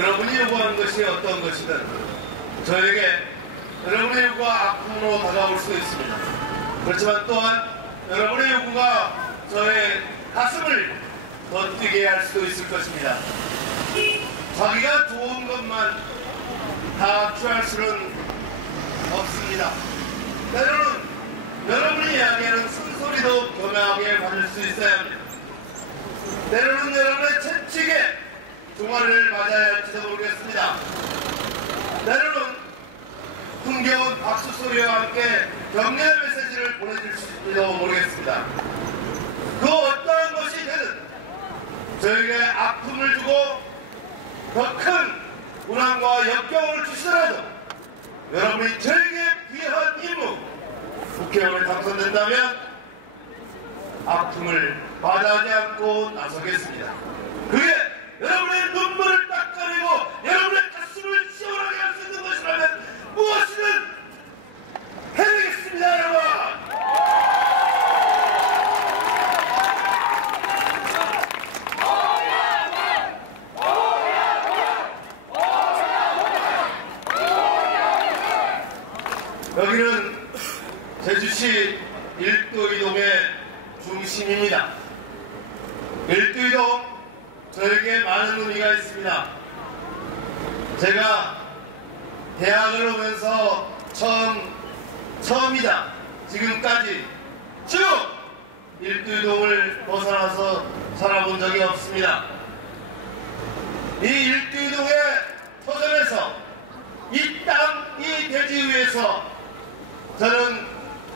여러분이 요구하는 것이 어떤 것이든 저에게 여러분의 요구가 아픔으로 다가올 수 있습니다. 그렇지만 또한 여러분의 요구가 저의 가슴을 더 뛰게 할 수도 있을 것입니다. 자기가 좋은 것만 다 취할 수는 없습니다. 때로는 여러분이 이야기하는 쓴소리도 겸허하게 받을 수 있어야 합니다. 때로는 여러분의 채찍에 종아리를 맞아야 할지도 모르겠습니다. 때로는 흥겨운 박수 소리와 함께 격려의 메시지를 보내줄지도 모르겠습니다. 그 어떠한 것이 되든 저에게 아픔을 주고 더 큰 고난과 역경을 주시더라도 여러분이 저에게 귀한 임무, 국회의원에 당선된다면 아픔을 마다하지 않고 나서겠습니다. 그게 여러분의 눈물을 닦아내고 여러분의 가슴을 시원하게 할 수 있는 것이라면 무엇이든 해내겠습니다, 여러분! 여기는 제주시 일도이동의 중심입니다. 일도이동, 저에게 많은 의미가 있습니다. 제가 대학을 오면서 처음이다 지금까지 쭉 일도이동을 벗어나서 살아본 적이 없습니다. 이 일도이동의 터전에서 이 땅, 이 대지 위에서 저는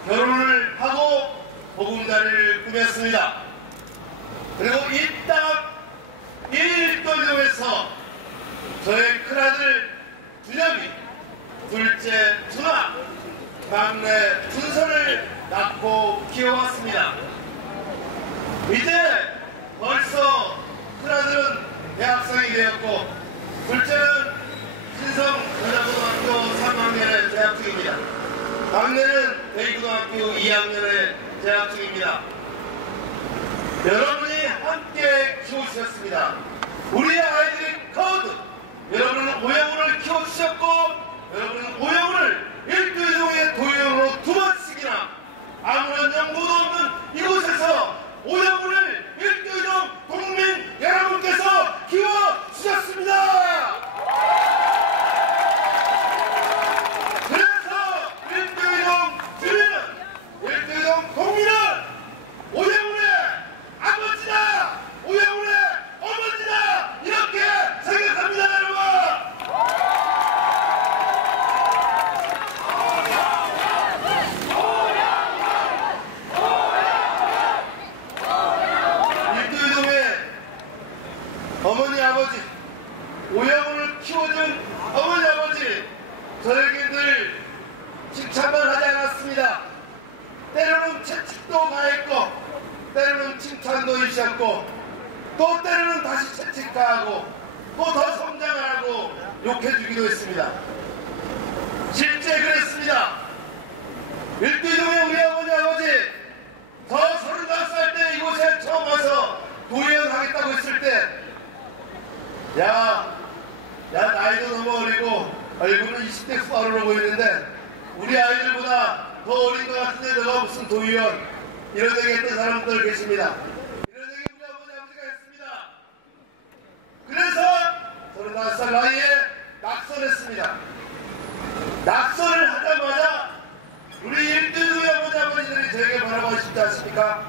결혼을 하고 보금자리를 꾸몄습니다. 그리고 이 땅, 이 일도이동에서 저의 큰아들 준혁이, 둘째 준아, 막내 준서를 낳고 키워왔습니다. 이제 벌써 큰아들은 대학생이 되었고 둘째는 신성여자고등학교 3학년에 재학 중입니다. 막내는 대희고등학교 2학년에 재학 중입니다. 여러분이 함께 키워주셨습니다. 우리 아이들이 커도 여러분은 오영훈을 키워주셨고 여러분은 오영훈을 일도이동의 도의원으로 2번씩이나 아무런 연고도 없는 이곳에서 오영훈을 일도이동 국민 여러분께서 키워주셨습니다. 그래서 일도이동 주민은, 일도이동 국민은 오영훈의 아버지다, 오영훈의 어머니다, 이렇게 생각합니다, 여러분. 일도이동의 어머니 아버지, 오영훈을 키워준 어머니 아버지, 저에게 늘 칭찬만 하지 않았습니다. 때로는 채찍도 가했고 때로는 칭찬도 있었고 또 때로는 다시 채찍가하고 또 더 성장하고 욕해주기도 했습니다. 실제 그랬습니다. 일도이동의 우리 어머니 아버지, 저 35살 때 이곳에 처음 와서 도의원 하겠다고 했을 때 야 나이도 너무 어리고 얼굴은 20대 후반으로 보이는데 우리 아이들보다 더 어린 것 같은데 너가 무슨 도의원, 이런 얘기 했던 사람들 계십니다. 이런 얘기 우리 아버지 아버지가 했습니다. 그래서 35살 나이에 낙선했습니다. 낙선을 하자마자 우리 일도이동의 어머니 아버지들이 저에게 뭐라고 하시지 않습니까?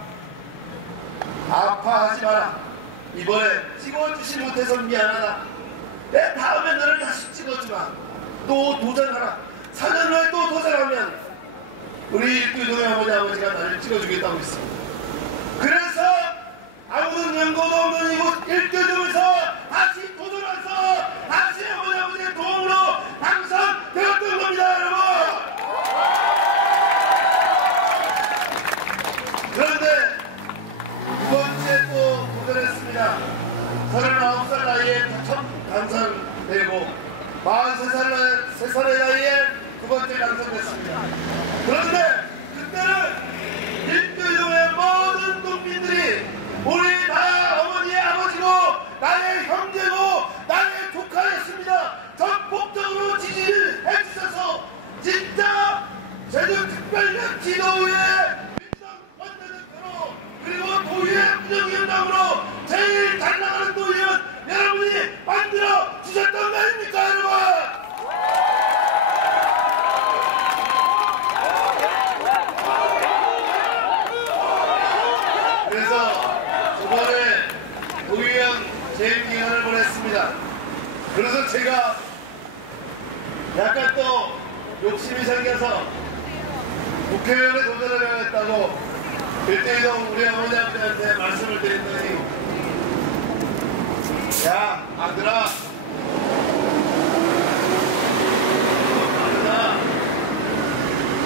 아파하지 마라. 이번에 찍어주지 못해서 미안하다. 내 다음에 너를 다시 찍어주마. 또 도전하라. 4년 후에 또 도전하면 우리 일도이동의 어머니 아버지가 나를 찍어주겠다고 했습니다. 그래서 아무런 연고도 없는 이곳 일도이동에서 다시 도전해서 다시 어머니 아버지의 도움으로 당선되었던 겁니다, 여러분. 그런데 두 번째 또 도전했습니다. 39살 나이에 첫 당선되고 43살의 나이에 두 번째 당선됐습니다. 그런데 그때는 일도이동의 모든 국민들이 우리 다 어머니의 아버지고 나의 형제고 나의 조카였습니다. 그래서 제가 약간 또 욕심이 생겨서 국회의원에 도전을 하겠다고 일대이동 우리 어머니 아버지한테 말씀을 드렸더니, 야 아들아,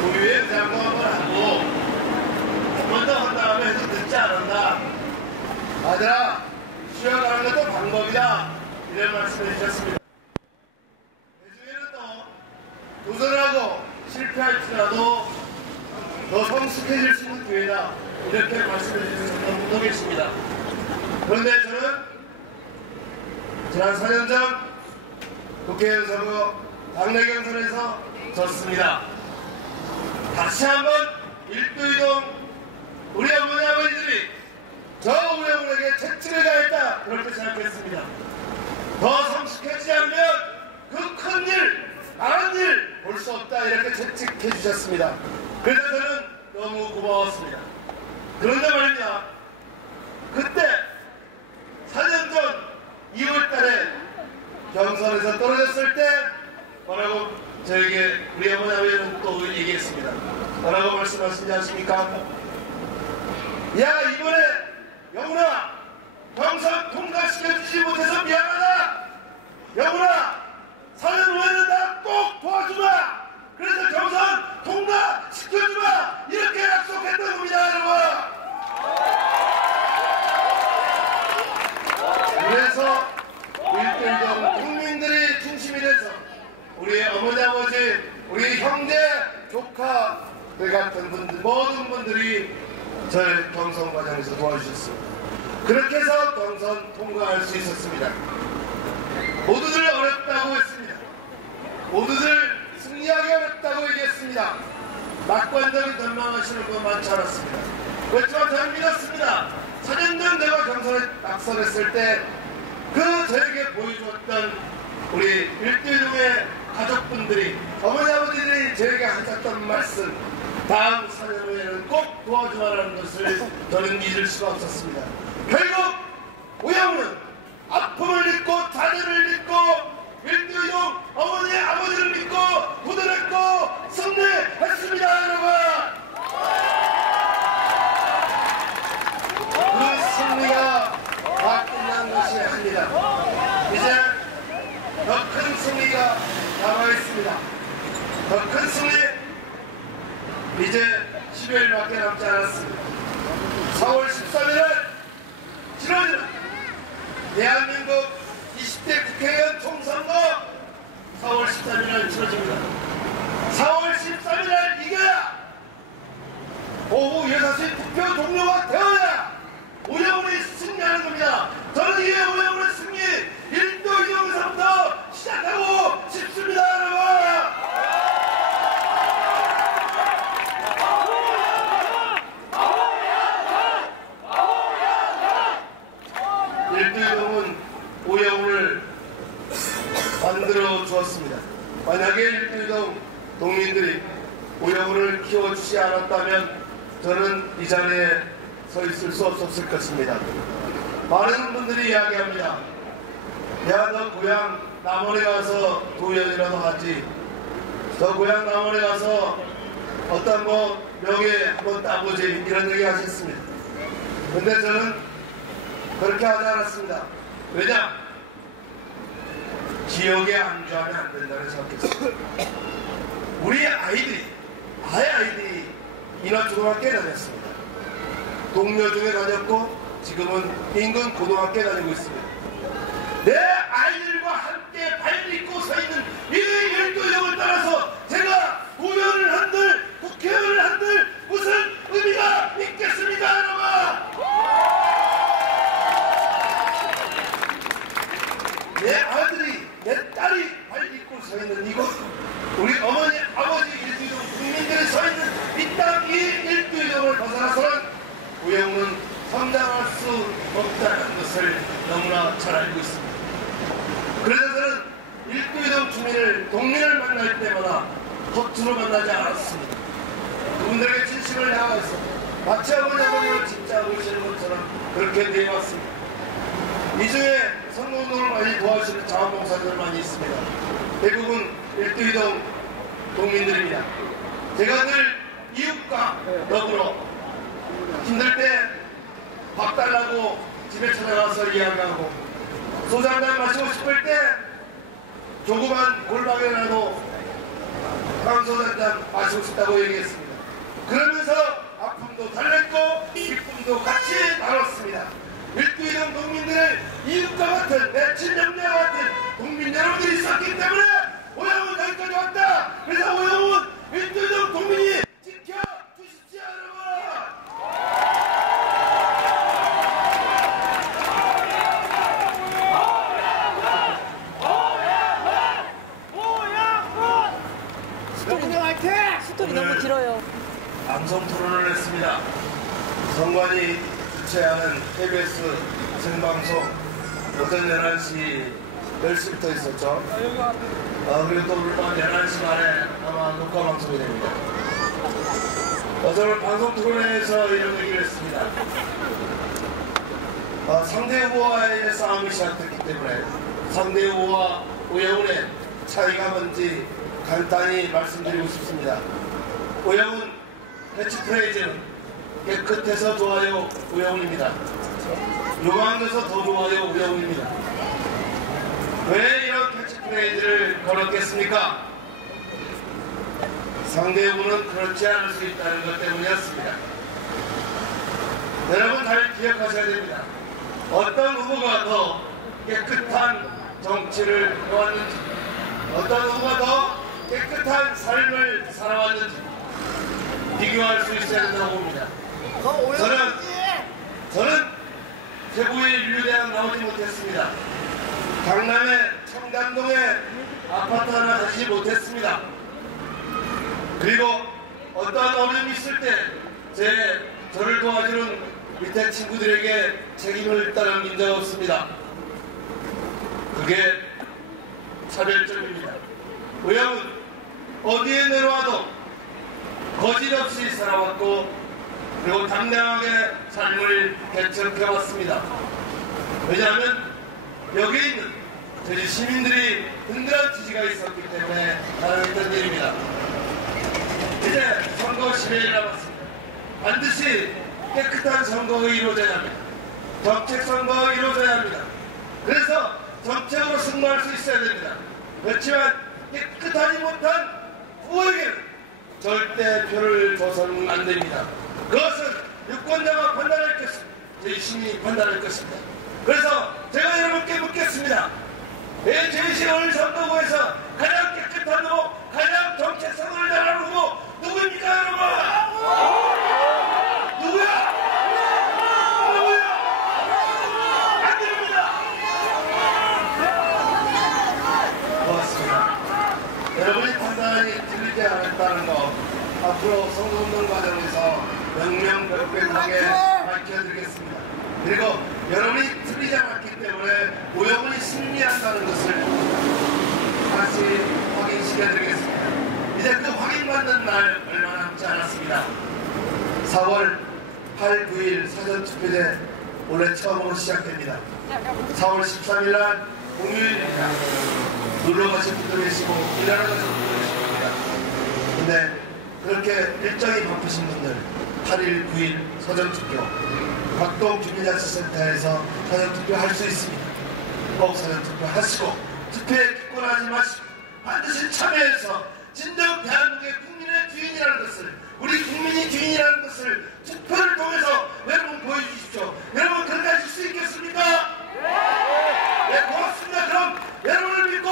우리의 장관 한번 하고 한 번 더 한 다음에 해도 늦지 않았나. 아들아, 쉬어가는 것도 방법이다, 이런 말씀을 해주셨습니다. 나중에는 또 도전하고 실패할지라도 더 성숙해질 수 있는 기회다, 이렇게 말씀해 주셔서 너무 또 계십니다. 그런데 저는 지난 4년 전 국회의원 선거 당내 경선에서 졌습니다. 다시 한번 일두이동 우리 어머니 아버지들이 저 우영우에게 채찍을 가했다, 그렇게 생각했습니다. 더 성숙해지지 않으면 그 큰 일, 강한 일 볼 수 없다, 이렇게 채찍해 주셨습니다. 그래서 저는 너무 고마웠습니다. 그런데 말입니다, 그때 4년 전 2월 달에 경선에서 떨어졌을 때 뭐라고 저에게 우리 어머니 아버지는 또 얘기했습니다. 뭐라고 말씀하신지 아십니까? 야, 이번에 영훈아, 경선 통과시켜주지 못해서 미안하다. 영훈아, 4년 후에는 나 꼭 도와주마. 그래서 경선 통과시켜주마, 이렇게 약속했던 겁니다, 여러분. 그래서 일대이동 국민들이 중심이 돼서 우리 어머니 아버지, 우리 형제 조카들 같은 분들, 모든 분들이 저의 경선 과정에서 도와주셨습니다. 그렇게 해서 경선 통과할 수 있었습니다. 모두들 어렵다고 했습니다. 모두들 승리하기 어렵다고 얘기했습니다. 낙관적인 전망하시는 분 많지 않았습니다. 그렇지만 저는 믿었습니다. 4년 전 내가 경선에 낙선했을 때 그 저에게 보여주었던 우리 일대이동의 가족분들이, 어머니 아버지들이 저에게 하셨던 말씀, 다음 4년 후에는 꼭 도와주라는 것을 저는 잊을 수가 없었습니다. 결국 우영우는 아픔을 잊고 자녀를 잊고 일대이동 어머니 아버지를 믿고 도전했고 승리했습니다, 여러분. 그 승리가 다 끝난 것이 아닙니다. 이제 더 큰 승리가 남아있습니다. 더 큰 승리, 이제 10여일밖에 남지 않았습니다. 4월 13일을 치러지는 대한민국 20대 국회의원 총선거 4월 13일을 치러집니다. 4월 13일을 이겨야 오후 6시 투표 종료가 되어야 우영우이 승리하는 겁니다. 저는 이 우영우의 승리 일도이동에서부터 시작하고 싶습니다, 여러분. 일도이동은 우영우를 만들어 주었습니다. 만약에 일도이동 동민들이 우영우를 키워주지 않았다면 저는 이 자리에 서 있을 수 없었을 것입니다. 많은 분들이 이야기합니다. 야, 너 고향 남원에 가서 도연이라도 하지. 너 고향 남원에 가서 어떤 명예 한번 따보지, 이런 얘기 하셨습니다. 근데 저는 그렇게 하지 않았습니다. 왜냐? 지역에 안주하면 안 된다고 생각했습니다. 우리 아이들이 인하초등학교에 다녔습니다. 동료 중에 다녔고 지금은 인근 고등학교에 다니고 있습니다. 내 아이들과 함께 발 딛고 서 있는 이 일도이동을 따라서 제가 구의원을 한들 국회의원을 한들 무슨 의미가 있겠습니까, 여러분? 내 아들이, 내 딸이 발 딛고 서 있는 이곳, 우리 어머니 아버지 일도이동 국민들이 서 있는 이 땅, 이 일도이동을 벗어나서는 우영우는 성장할 수 없다는 것을 너무나 잘 알고 있습니다. 그래서 저는 일도이동 주민을, 동민을 만날 때마다 겉으로 만나지 않았습니다. 그분들에게 진심을 다해서 마치 어머니 아버지를 진짜 모시는 것처럼 그렇게 대해왔습니다. 이 중에 선거운동을 많이 도와주시는 자원봉사자들 많이 있습니다. 대부분 일두이동 동민들입니다. 제가 늘 이웃과 더불어 힘들 때 밥 달라고 집에 찾아가서 이야기하고 소주 한잔 마시고 싶을 때 조그만 골방에라도 빵소주 한잔 마시고 싶다고 얘기했습니다. 그러면서 아픔도 달랬고 기쁨도 같이 나눴습니다. 일두이동 동민들의 이웃과 같은 내 친형제와 같은 동민 여러분들이 있었기 때문에 오영훈 여기까지 왔다. 그래서 오영훈 일두이동 동민이 지켜주십시오 여러분. 스토리 너무 길어요. 방송 토론을 했습니다. 선관위 주최하는 KBS 생방송 오전 11시 10시부터 있었죠. 그리고 또 오늘 밤 11시 반에 아마 녹화 방송이 됩니다. 저는 방송 토론회에서 이런 얘기를 했습니다. 상대 후보와의 싸움이 시작됐기 때문에 상대 후보와 오영훈의 차이가 뭔지 간단히 말씀드리고 싶습니다. 오영훈 캐치프레이즈는 깨끗해서 좋아요 오영훈입니다. 요망돼서 더 좋아요 오영훈입니다. 왜 이런 캐치프레이즈를 걸었겠습니까? 상대 후보는 그렇지 않을 수 있다는 것 때문이었습니다. 여러분 잘 기억하셔야 됩니다. 어떤 후보가 더 깨끗한 정치를 해왔는지, 어떤 후보가 더 깨끗한 삶을 살아왔는지 비교할 수 있어야 된다고 봅니다. 저는 세부의 인류대학 나오지 못했습니다. 강남의 청담동에 아파트 하나 가지지 못했습니다. 그리고 어떠한 어려움이 있을 때 저를 도와주는 밑에 친구들에게 책임을 떠넘긴 적 없습니다. 그게 차별점입니다. 오영훈 어디에 내려와도 거짓없이 살아왔고 그리고 당당하게 삶을 개척해왔습니다. 왜냐하면 여기 있는 저희 시민들이 든든한 지지가 있었기 때문에 가능했던 일입니다. 이제 선거 10여일 남았습니다. 반드시 깨끗한 선거가 이루어져야 합니다. 정책 선거가 이루어져야 합니다. 그래서 정책으로 승부할 수 있어야 됩니다. 그렇지만 깨끗하지 못한 후보에게는 절대 표를 줘서는 안 됩니다. 그것은 유권자가 판단할 것입니다. 저희 시민이 판단할 것입니다. 그래서 제가 여러분께 묻겠습니다. 제시 오늘 선거구에서 가장 깨끗한 후보, 가장 정체성을 잘하는 후보 누구입니까 여러분? 누구야? 안 됩니다. 고맙습니다. 여러분이 판단이 틀리지 않았다는 거 앞으로 선거운동 과정에서 명명백백하게 밝혀드리겠습니다. 그리고 여러분이 틀리지 않았기 때문에 오영훈이 승리한다는 것을 다시 확인시켜드리겠습니다. 이제 그 확인받는 날 얼마 남지 않았습니다. 4월 8, 9일 사전투표제 올해 처음으로 시작됩니다. 4월 13일 날 공휴일입니다. 놀러 가신 분도 계시고 일하러 가신 분도 계실 겁니다. 근데 그렇게 일정이 바쁘신 분들 8일, 9일 사전투표 박동 주민자치센터에서 사전투표 할 수 있습니다. 꼭 사전투표 하시고 투표에 기권하지 마시고 반드시 참여해서 진정 대한민국의 국민의 주인이라는 것을 우리 국민이 주인이라는 것을 투표를 통해서 여러분 보여주십시오. 여러분 그렇게 하실 수 있겠습니까? 네, 고맙습니다. 그럼 여러분을 믿고